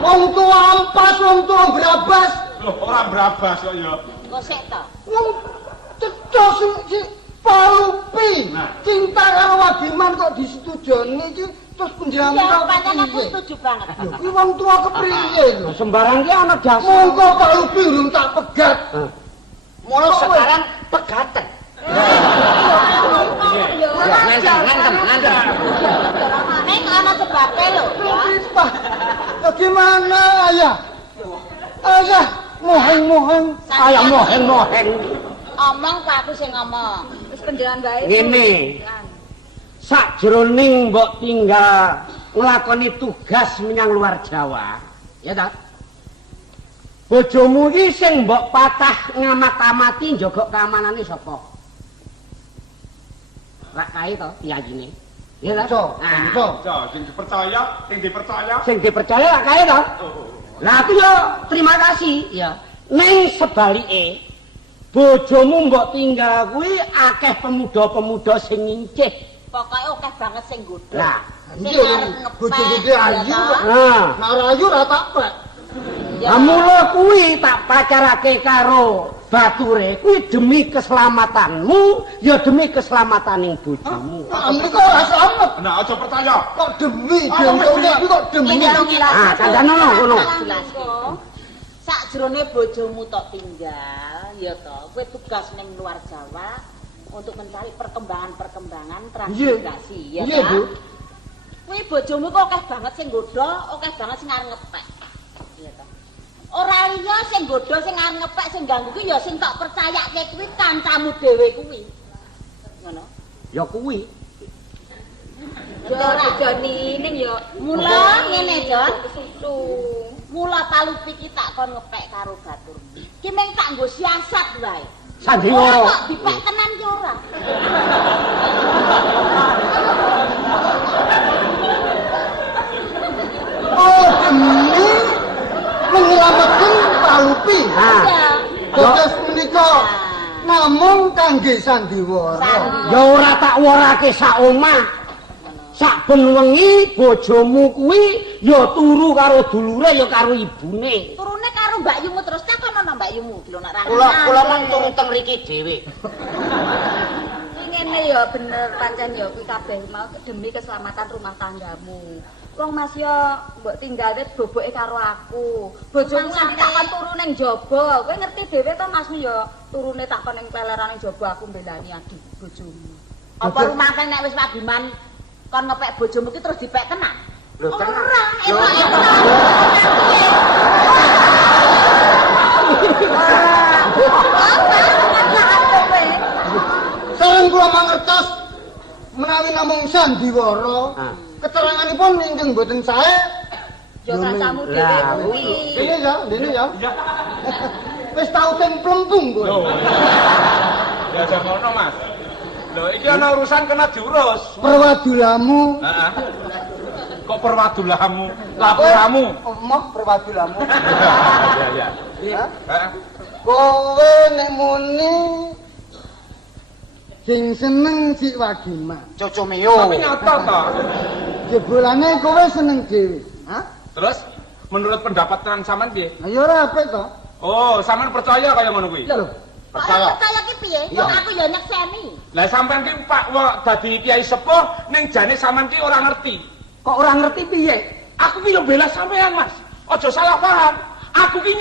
Wong tuwa ampas, wong tuwa brabas. Loh, ora brabas kok ya. Kok sik to? Wong cecos si Palupi. Nah. Cinta karo Wadiman kok disetujoni iki terus penjelasan Iya, pancen aku setuju banget. Iki wong tua kepriye lho. Sembarang ki ana dasar. Monggo Palupi urung tak pegat. Mono sekarang pegaten. Ngantem. Ning ana sebabe lho. Pak, bagaimana ayah? Ayah, mohon. Ayah moheng. Omong kok aku sing ngomong. Wis pendelan wae. Ngene. Sakjroning mbok tinggal nglakoni tugas menyang luar Jawa, ya ta? Bojomu iki sing mbok patah ngamat-amati njogok keamanane sapa? Rak kae to yayine. Ya ta? Nah, Sing dipercaya. sing dipercaya rak kae to. Lah aku yo terima kasih ya. Ning sebalike bojomu mbok tinggal kuwi akeh pemuda-pemuda sing ngincih. Pokoke akeh banget sing godho. Lah, Sing iya arep ngepek. bojo gede ayu. nah, Nek ora ayu ora tak pek. mula kuwi tak pacarake karo bature kuwi demi keselamatanmu ya demi keselamataning bojomu. Amriko ora selamat. Nah, aja percaya. Kok demi dengkone iki kok demi. Ah, kandhane ngono. Sakjroning bojomu tok tinggal, ya toh, kowe tugas ning luar Jawa untuk mencari perkembangan transmigrasi, ya Iya, kan? Bu. Kuwi bojomu kok akeh banget sing godho, akeh banget sing arep ngepek. Iya toh. Ora liya sing godho sing arep ngepek sing ganggu kuwi ya sing tak percayake kuwi kancamu dhewe kuwi. Ngono. Ya kuwi. Joni ning ya mula ngene, Jon. Mula Palupi ki tak kon ngepek karo batur. Ki meng tak nggo siasat wae. Sandiwara. Kok dipek tenan ki ora. Oh, demi menyelamatkan Palupi. Ah, Dados menika namung kangge sandiwara. ya ora tak worake sak omah. Saben wengi bojomu kuwi ya turu karo dulure ya karo ibune. Turune karo Mbak Yumu terus takono Mbak Yumu lho nek ra. Kula mung turu teng mriki dhewe. Ngene ya bener pancen ya kuwi kabeh mau demi keselamatan rumah tanggamu. Wong Mas yo mbok tinggale boboke karo aku. Bojomu nganti takon turu ning jaba. Kowe ngerti dhewe to Mas yo turune takon ning peleran ning jaba aku mbelani adik bojomu. Apa rumangsane nek wis padiman kon ngepek bojomu ki terus dipek tenan? Lho tenan. Sareng kula mangertos menawi namung sandiwara. Keteranganipun ingkang boten sae. Ya kancamu dhewe kuwi. Dene ya. Wis tau ping plempung kowe. Ya jamono, Mas. Lho, iki ana urusan kena diurus. Perwadulamu. Heeh. Kok perwadulamu? Laporamu. Emoh perwadulamu. Ya. Ya. Heeh. Kowe nek muni sing seneng si Wagima. Cucu Mio. Tapi nyata to. Jebolane kowe seneng dhewe. Hah? Terus menurut pendapat sampean piye? Ayo ora apik to. Oh, sampean percaya kaya ngono kuwi? Lho, Percaya ki piye? Wong aku ya nyekseni. Lah sampean ki Pak dadi kiai sepuh ning jane sampean ki ora ngerti. kok ora ngerti piye? Aku ki yo bela sampean, Mas. Aja salah paham. Aku ki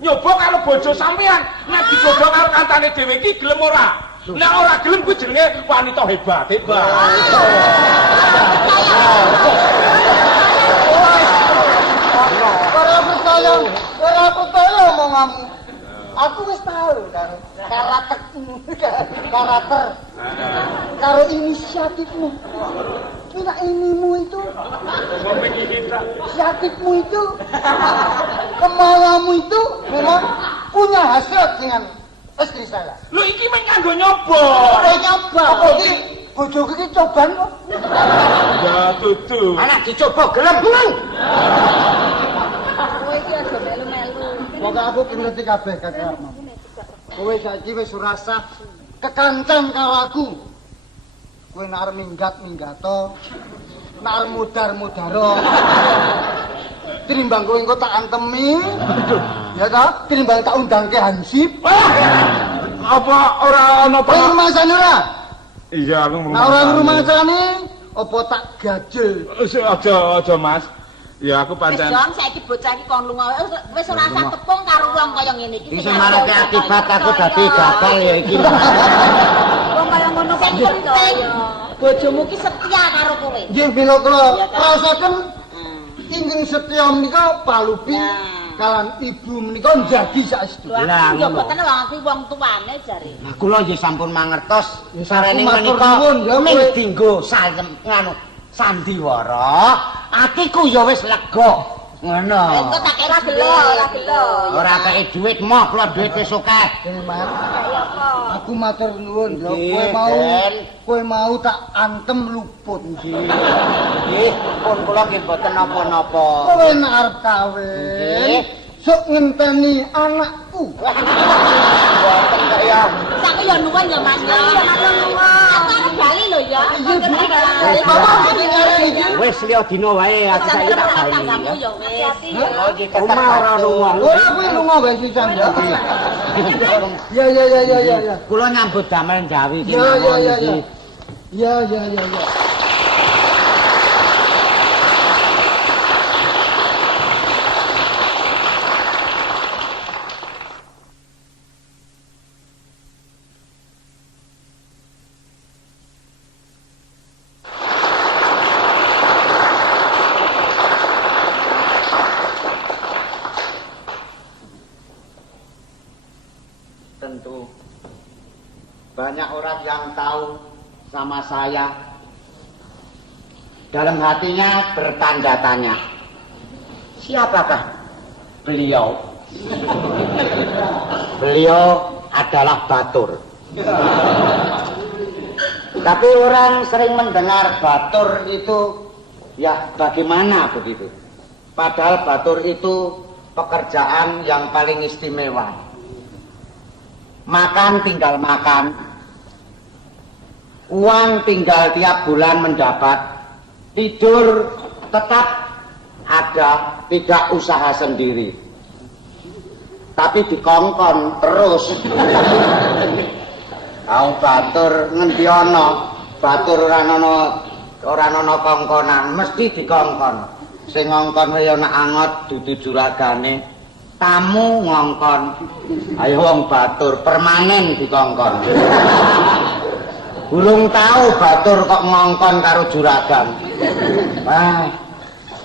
nyoba karo bojo sampean. Nek digodho karo kancane dhewe ki gelem ora? Nek ora gelem kuwi jenenge wanita hebat. Ora percaya omonganmu. Aku wis tahu karo karakter karo inisiatifmu. Kira inimu itu, inisiatifmu itu, kemauanmu itu memang punya hasrat dengan istri saya. Lho iki men kanggo nyoba. Nyoba. Apa iki bojoku iki cobaan kok? Ya dudu. Anak dicoba gelem. Kowe iki aja melu-melu. Pokoke aku ngerti kabeh kakakmu. Kowe saiki wis ora sah kekancan karo aku. Kowe nek arep minggat-minggato, nek arep mudar-mudaro. Tinimbang kowe engko tak antemi. Ya ta? Tinimbang tak undangke Hansip. Apa ora ana Kowe rumasane ora? Iya, aku Nek ora rumasane, apa tak gajel? Aja, Mas. Ya aku Wis pancen. Jon saiki bocah iki kon lunga wis ora usah tepung karo wong kaya ngene iki. Iki marake akibat aku dadi gagal ya iki. Wong kaya ngono kan penting. Bojomu ki setia karo kowe. Nggih bila kula rasaken ingkang setya menika palupi kalan ibu menika njagi saestu. Lah, Ya ngono. boten wong kuwi wong tuane jare. Lah kula nggih sampun mangertos sarene matur menika nuwun, ya, ning kowe. dinggo nganu sandiwara, atiku ya wis lega. Ngono. Engko tak kira gelo, ora gelo. Ora kei dhuwit moh, kula dhuwit wis akeh. Aku matur nuwun lho, Nggih, kowe mau tak antem luput nggih. Nggih, pun kula nggih mboten napa-napa. Kowe nek arep kawin, Nggih. sok ngenteni anakku. Mboten kaya Saku ya nuwun ya Mas. Ya matur nuwun. Aku arep bali lho ya. wis liya dina wae aku saiki tak bali. Kamu ya wis. Oh nggih tetep ora lunga. Ora kuwi lunga wae sisan ya. Ya. Kula nyambut damel Jawi ki. Ya. Tentu banyak orang yang tahu sama saya. Dalam hatinya bertanda tanya, siapakah beliau? Beliau adalah Batur. Tapi orang sering mendengar Batur itu ya bagaimana begitu. Padahal Batur itu pekerjaan yang paling istimewa. Makan tinggal makan, uang tinggal tiap bulan mendapat, tidur tetap ada, tidak usaha sendiri. Tapi dikongkon terus. Kau Batur ngendi ana, Batur ora ana Ora ana kongkonan, mesti dikongkon. Sing ngongkon wae ana angot dudu juragane. Tamu ngongkon. Ayo wong batur permanen dikongkon. Gulung tahu batur kok ngongkon karo juragan.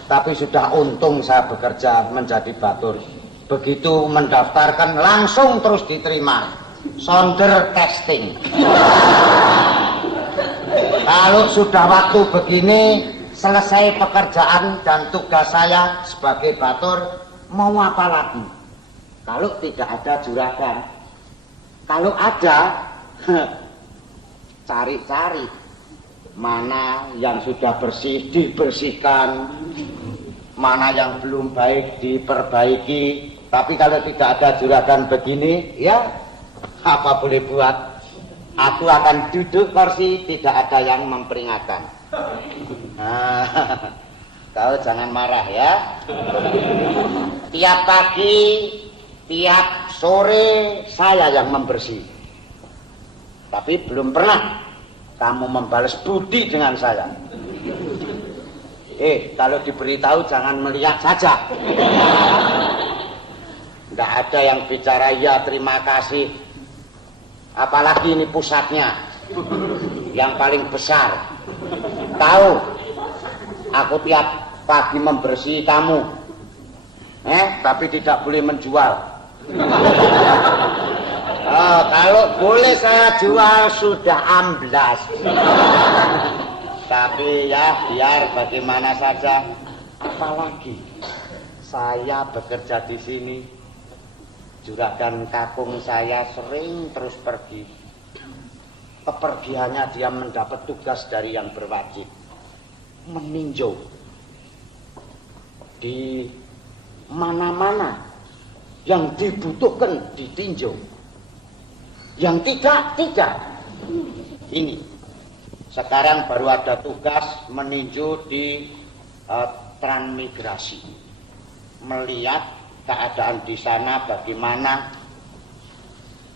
Tapi sudah untung saya bekerja menjadi batur. Begitu mendaftarkan langsung terus diterima. Sonder casting. Kalau sudah waktu begini selesai pekerjaan dan tugas saya sebagai batur, mau apa lagi? Kalau tidak ada juragan, kalau ada cari-cari mana yang sudah bersih dibersihkan, mana yang belum baik diperbaiki. Tapi kalau tidak ada juragan begini, ya apa boleh buat? Aku akan duduk kursi, tidak ada yang memperingatkan. Kau jangan marah ya. Tiap pagi, tiap sore saya yang membersih. Tapi belum pernah kamu membalas budi dengan saya. Kalau diberitahu jangan melihat saja. Tidak ada yang bicara ya terima kasih. Apalagi ini pusatnya yang paling besar. Tahu, aku tiap pagi membersih kamu, tapi tidak boleh menjual. Kalau boleh saya jual sudah amblas. Tapi ya biar bagaimana saja. Apalagi saya bekerja di sini. Juragan kakung saya sering terus pergi. Kepergiannya dia mendapat tugas dari yang berwajib. Meninjau. Di mana-mana yang dibutuhkan ditinjau. Yang tidak. Ini. Sekarang baru ada tugas meninjau di transmigrasi. Melihat keadaan di sana bagaimana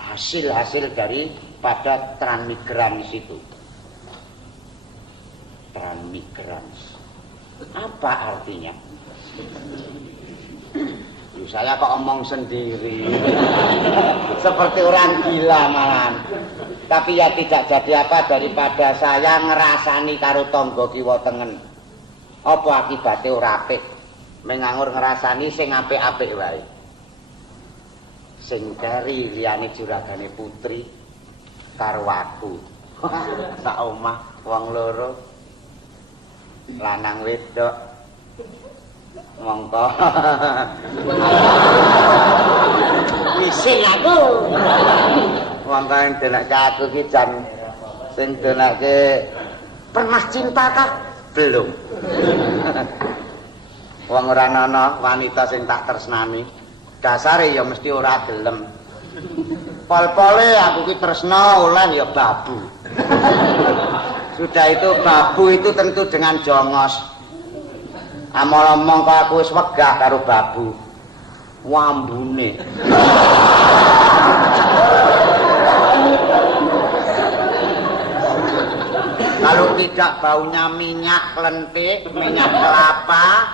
hasil-hasil daripada transmigran situ. Transmigran. Apa artinya? Saya kok omong sendiri. Seperti orang gila malahan. Tapi ya tidak jadi apa daripada saya ngerasani karo tangga kiwa tengen. Apa akibatnya ora apik? Mengangur ngerasani sing apik-apik wae. Sing keri liyane juragane putri karo aku. Sak omah wong loro. Lanang wedok. Mongko. Wising aku. Wong kang denakke aku ki jan sing denakke pernah cinta kah? Belum. Wong ora ana wanita sing tak tresnani. Dasare ya mesti ora gelem. Pol-pole aku ki tresna ulan ya babu. Sudah itu babu itu tentu dengan jongos. Amol-omong kok aku wis wegah karo babu. Wambune. Kalau tidak baunya minyak lentik, minyak kelapa,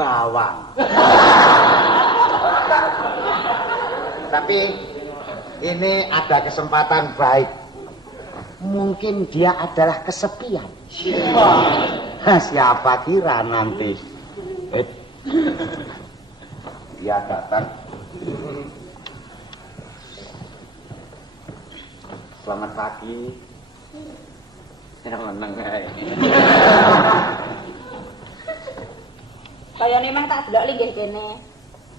bawang. Tapi ini ada kesempatan baik. Mungkin dia adalah kesepian. Siapa kira nanti dia datang. Selamat pagi. Meneng ae. Kayane mah tak delok linggih kene.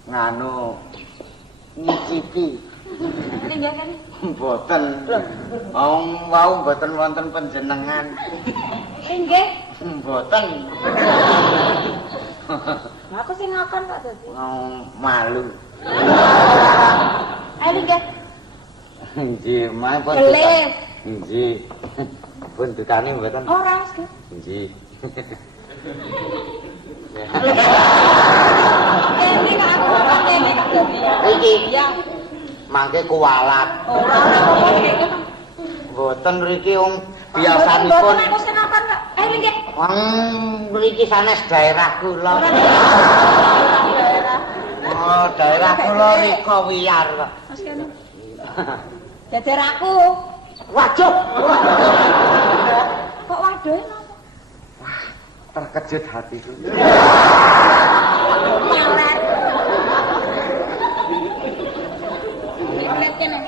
Nganu ngicipi. Linggih kene. Mboten. Wau mboten wonten panjenengan. Linggih. Mboten. Aku sing ngakon kok dadi. Malu. Ayo linggih. Nggih, mawon. Gelis. Nggih. Pun dukane mboten. Ora, Mas. Nggih. Ini kok aku kene tak dadi. Iki Ya. mangke kualat. Ora ngomong iki. Mboten mriki wong biasanipun. Aku senokan kok. Ayo nggih. Mriki sanes daerah kula. Daerah. Oh, daerah kula rika wiyar kok. Mas kene. Jajar aku. Waduh. Kok waduh napa? Terkejut hatiku. Malet. Malet kene.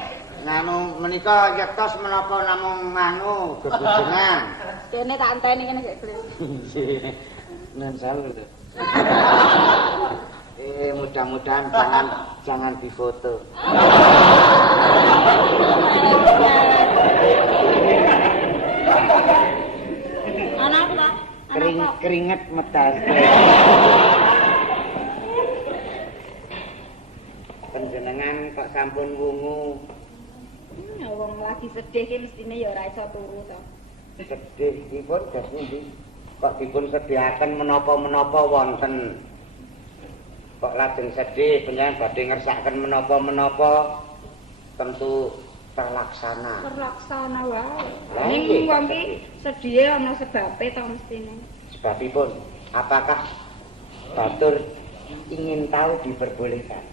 Nganu menika yetos menapa namung nganu gebujengan. Kene tak enteni kene gek Glis. Nun sawu to. Mudah-mudahan jangan difoto. Anak Pak. Keringet metas. Panjenengan kok sampun wungu. Ya wong lagi sedih ki mestine ya ora iso turu to. Sedih dipun gas pundi? Kok dipun sediaken menapa-menapa wonten. Kok lajeng sedih panjenengan badhe ngersakaken menapa-menapa tentu terlaksana. Terlaksana wae. Lah, Ning nggih, wong ki sedhihe ana sebabe to mestine. Sebabipun apakah Batur ingin tahu diperbolehkan?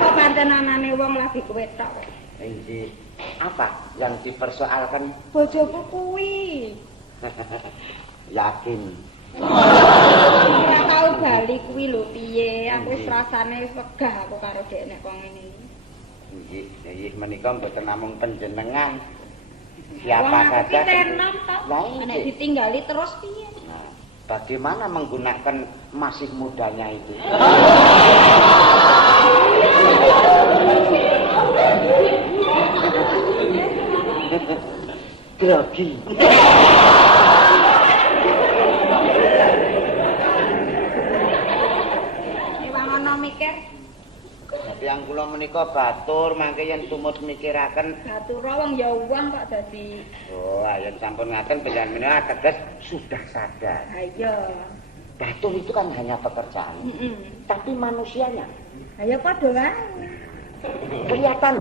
Kok pancen anane wong lagi kowe tok. Inggih. Apa yang dipersoalkan? Bojoku kuwi. Yakin. Ora tau bali kuwi lho piye. Aku wis rasane wis wegah aku karo dhek nek kok ngene iki. Inggih, nggih menika mboten namung panjenengan. Siapa Wong aku saja. ki tenan to. Lah, Nek inggih. ditinggali terus piye? Nah, bagaimana menggunakan masih mudanya itu? Grogi. Ewang ana mikir, Tapi yang kula menika batur mangke yen tumut mikiraken. batura wong ya uwang kok dadi. Oh, ayen sampun ngaten panjenengan menika teges sudah sadar. Ha iya. Batur itu kan hanya pekerjaan, Heeh. tapi manusianya Ha ya padha wae. kelihatan